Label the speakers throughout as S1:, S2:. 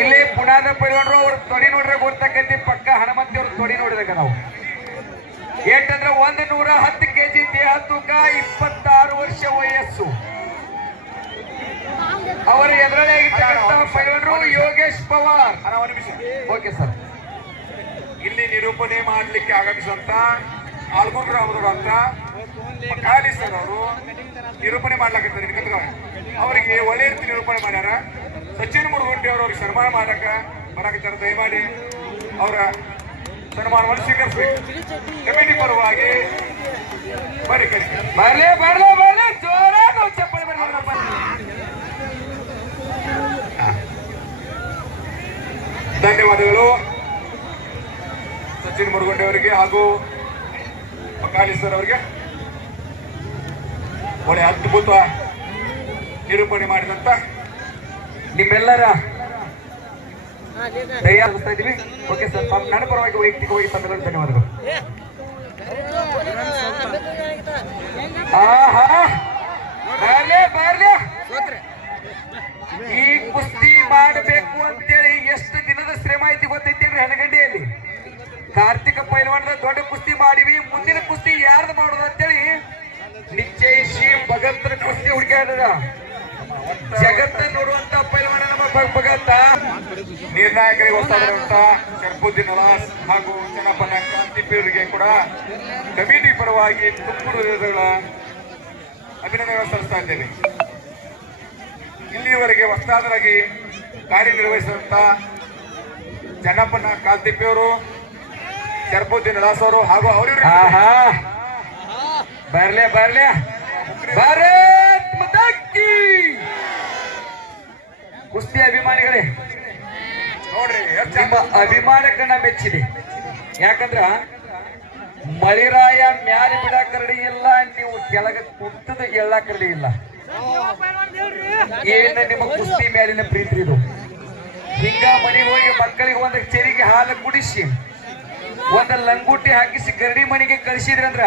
S1: ಇಲ್ಲಿ ಪುಣಾದ ಪೈಲ್ವಾನ್ರು ಅವ್ರ ತೊಡಿ ನೋಡ್ರೆ ಗೊತ್ತಕ್ಕೈತಿ ಪಕ್ಕ ಹನುಮಂತಿ ಅವ್ರ ತೊಡಿ ನೋಡಿದಾಗ ನಾವು. ಏಟಂದ್ರೆ ಒಂದು ನೂರ ಹತ್ತು ಕೆಜಿ ದೇಹ ತೂಕ ಇಪ್ಪತ್ತಾರು ವರ್ಷ ವಯಸ್ಸು. ಅವರ ಆಗಿರ್ತಕ್ಕಂಥ ಪೈಲ್ವಾನ್ರು ಯೋಗೇಶ್ ಪವಾರ್. Okay sir.
S2: ಇಲ್ಲಿ ನಿರೂಪಣೆ ಮಾಡಲಿಕ್ಕೆ ಆಗಮಿಸುವಂತ ಆಲ್ಗುಂಡ್ರ ಅವರು ಅಂತ ಖಾಲಿ ಸರ್ ಅವರು. ನಿರೂಪಣೆ ಮಾಡ್ಲಾಕತ್ತಾರೆ ಅವರಿಗೆ ಒಳ್ಳೆ ರೀತಿ ನಿರೂಪಣೆ ಮಾಡ್ಯಾರ. ಸಚಿನ್ ಮುರುಗುಂಡಿ ಅವರು ಅವ್ರಿಗೆ ಸನ್ಮಾನ ಮಾಡಕ ಬರಾಕತ್ತಾರ, ದಯಮಾಡಿ ಅವರ ಸನ್ಮಾನವನ್ನು ಸ್ವೀಕರಿಸಬೇಕು. ಕಮಿಟಿ ಪರವಾಗಿ ಬರೀ ಕರಿ
S1: ಬರಲೇ ಬರಲೇ, ಬರ್ಲಿ, ಜೋರಾಗಿ ಚಪ್ಪಲಿ
S2: ಧನ್ಯವಾದಗಳು ಸಚಿನ್ ಮುರುಗುಂಡಿ ಅವರಿಗೆ ಹಾಗೂ ಕಾಲಿ ಸರ್ ಅವರಿಗೆ. ಒಳ್ಳೆ ಅದ್ಭುತ ನಿರೂಪಣೆ ಮಾಡಿದಂತ
S1: ನಿಮ್ಮೆಲ್ಲರ ತಯಾರಿಸ್ತಾ ಇದೀವಿ ಓಕೆ ಸರ್ ತಮ್ಮ ನನ್ನ ಪರವಾಗಿ ವೈಯಕ್ತಿಕವಾಗಿ ತಮ್ಮೆಲ್ಲರೂ ಧನ್ಯವಾದಗಳು. ಆಹಾ! ಬರ್ಲಿ ಬರ್ಲಿ! ಈ ಕುಸ್ತಿ ಮಾಡಬೇಕು ಅಂತೇಳಿ ಎಷ್ಟು ದಿನದ ಶ್ರಮ ಐತಿ ಗೊತ್ತೈತೇನ್ರಿ ಹೆಣಗಂಡಿಯಲ್ಲಿ? ಕಾರ್ತಿಕ ಪೈಲ್ವಾನದ ದೊಡ್ಡ ಕುಸ್ತಿ ಮಾಡಿವಿ. ಮುಂದಿನ ಕುಸ್ತಿ ಯಾರ್ದು ಮಾಡೋದು ಅಂತೇಳಿ ನಿಶ್ಚಯಿಸಿ ಭಗವಂತನ ಕುಸ್ತಿ ಹುಡುಕಾಡದ ಜಗತ್ತ ನೋಡುವಂತ
S2: ನಿರ್ಣಾಯಕರಿಗೆ ಗೊತ್ತಾಗಿರುವಂತಹ ಶರ್ಫುದ್ದೀನ್ ಅಲಾಸ್ ಹಾಗೂ ಚನ್ನಪ್ಪನ ಕಾಂತಿಪೀರಿಗೆ ಕೂಡ ಕಮಿಟಿ ಪರವಾಗಿ ತುಮಕೂರು ಅಭಿನಂದನೆಗಳನ್ನು ಅಭಿನಂದನೆ ಸಲ್ಲಿಸ್ತಾ ಇದ್ದೇನೆ. ಇಲ್ಲಿಯವರೆಗೆ ಹೊಸದಾದರಾಗಿ ಕಾರ್ಯನಿರ್ವಹಿಸಿದಂತ ಚನ್ನಪ್ಪನ ಕಾಂತಿಪಿಯವರು ಶರ್ಫುದ್ದೀನ್ ಅಲಾಸ್ ಅವರು ಹಾಗೂ ಅವರಿಗೆ
S1: ಆಹಾ. ಬರ್ಲೆ ಬರ್ಲೆ. ಭಾರತ್ ಕುಸ್ತಿ ಅಭಿಮಾನಿಗಳೇ ನಿಮ್ಮ
S2: ಅಭಿಮಾನಕ್ಕೆ
S1: ಅಭಿಮಾನಕ್ಕನ್ನ ಮೆಚ್ಚಿದೆ. ಯಾಕಂದ್ರ ಮಳಿರಾಯ ಮ್ಯಾಲೆ ಬಿಡಾಕ ರೆಡಿ ಇಲ್ಲ ನೀವು ಕೆಳಗ ಕುಂತದ ಎಳ್ಳಾಕ ರೆಡಿ ಇಲ್ಲ. ಏನ ನಿಮ್ಮ ಕುಸ್ತಿ ಮೇಲಿನ ಪ್ರೀತಿ ಇದು? ಹಿಂಗ ಮನೆಗೆ ಹೋಗಿ ಮಕ್ಕಳಿಗೆ ಒಂದ್ ಚೆರಿಗೆ ಹಾಲು ಕುಡಿಸಿ, ಒಂದ ಲಂಗೂಟಿ ಹಾಕಿಸಿ ಗರಡಿ ಮನೆಗೆ ಕಳಿಸಿದ್ರಂದ್ರ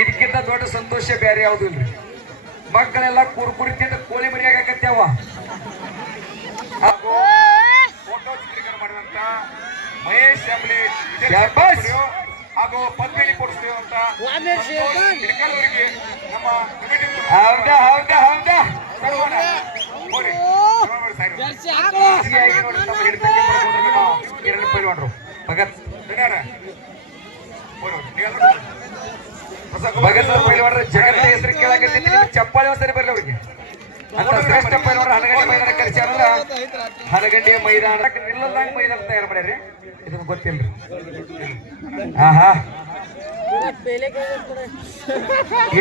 S1: ಇದಕ್ಕಿಂತ ದೊಡ್ಡ ಸಂತೋಷ ಬೇರೆ ಯಾವ್ದು ಇಲ್ರಿ. ಮಕ್ಕಳೆಲ್ಲ ಕುರುಕುರಿ ತಿಂದ ಕೋಳಿ ಮರಿಯಾಗ ಹಾಕತ್ಯಾವ
S2: ಹಾಗೂ ಫೋಟೋ ಚಿತ್ರೀಕರಣ ಮಾಡಿದಂತ ಮಹೇಶ್ ಅಂಬ್ಲಿ. ಹಾಗೂ ಪದ್ಮಿನಿ ಕೊಡಿಸಿರುವಂತ ಅವರಿಗೆ ನಮ್ಮ ಕಮಿಟಿ
S1: ಹೌದಾ ಭಗತ್. ಭಗತ್ ಜಗತ್ತ ಹೆಸರು ಕೇಳಕ್ಕೆ ಚಪ್ಪಾಳಿ ಚಪ್ಪಾಳೆ ಒಂದ್ಸರಿ ಬರ್ಲಿ ಅವ್ರಿಗೆ. ಅಂತ ಶ್ರೇಷ್ಠ ಹನಗಂಡಿ ಮೈದಾನ. ನಿಲ್ಲದಂಗ ಮೈದಾನ ತಯಾರು ಮಾಡ್ಯಾರಿ ಇದನ್ನ ಗೊತ್ತಿಲ್ರಿ ಆಹಾ.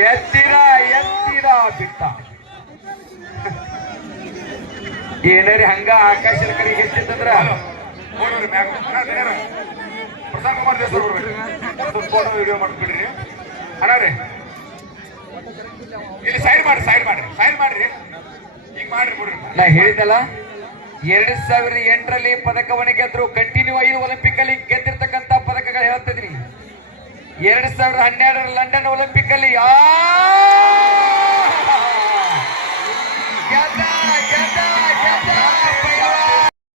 S1: ಎತ್ತಿರ ಎತ್ತಿರ ಬಿಟ್ಟ. ಏನಾರಿ ಹಂಗ ಆಕಾಶದ ಕಡೆ ಹೆಚ್ಚಿತ್ತಂದ್ರ
S2: ಪ್ರಸಾದ್ ಕುಮಾರ್ ಫೋಟೋ ವಿಡಿಯೋ ಮಾಡ್ಬಿಡ್ರಿ ಅಣ್ಣ ಇಲ್ಲಿ ಸೈಡ್ ಮಾಡ್ರಿ ಸೈಡ್ ಮಾಡ್ರಿ. ಸೈಡ್ ಮಾಡ್ರಿ. ಈಗ ಮಾಡ್ರಿ ಬಿಡ್ರಿ
S1: ನಾ ಹೇಳಿದಲ್ಲ ಎರಡ್ ಸಾವಿರದ ಎಂಟರಲ್ಲಿ ಪದಕವನ್ನು ಗೆದ್ರು ಕಂಟಿನ್ಯೂ ಐದು ಒಲಿಂಪಿಕ್ ಅಲ್ಲಿ ಗೆದ್ದಿರ್ತಕ್ಕಂತ ಪದಕಗಳು ಹೇಳ್ತಿದ್ರಿ ಎರಡ್ ಸಾವಿರದ ಹನ್ನೆರಡರ ಲಂಡನ್ ಒಲಿಂಪಿಕ್ ಅಲ್ಲಿ ಯಾರು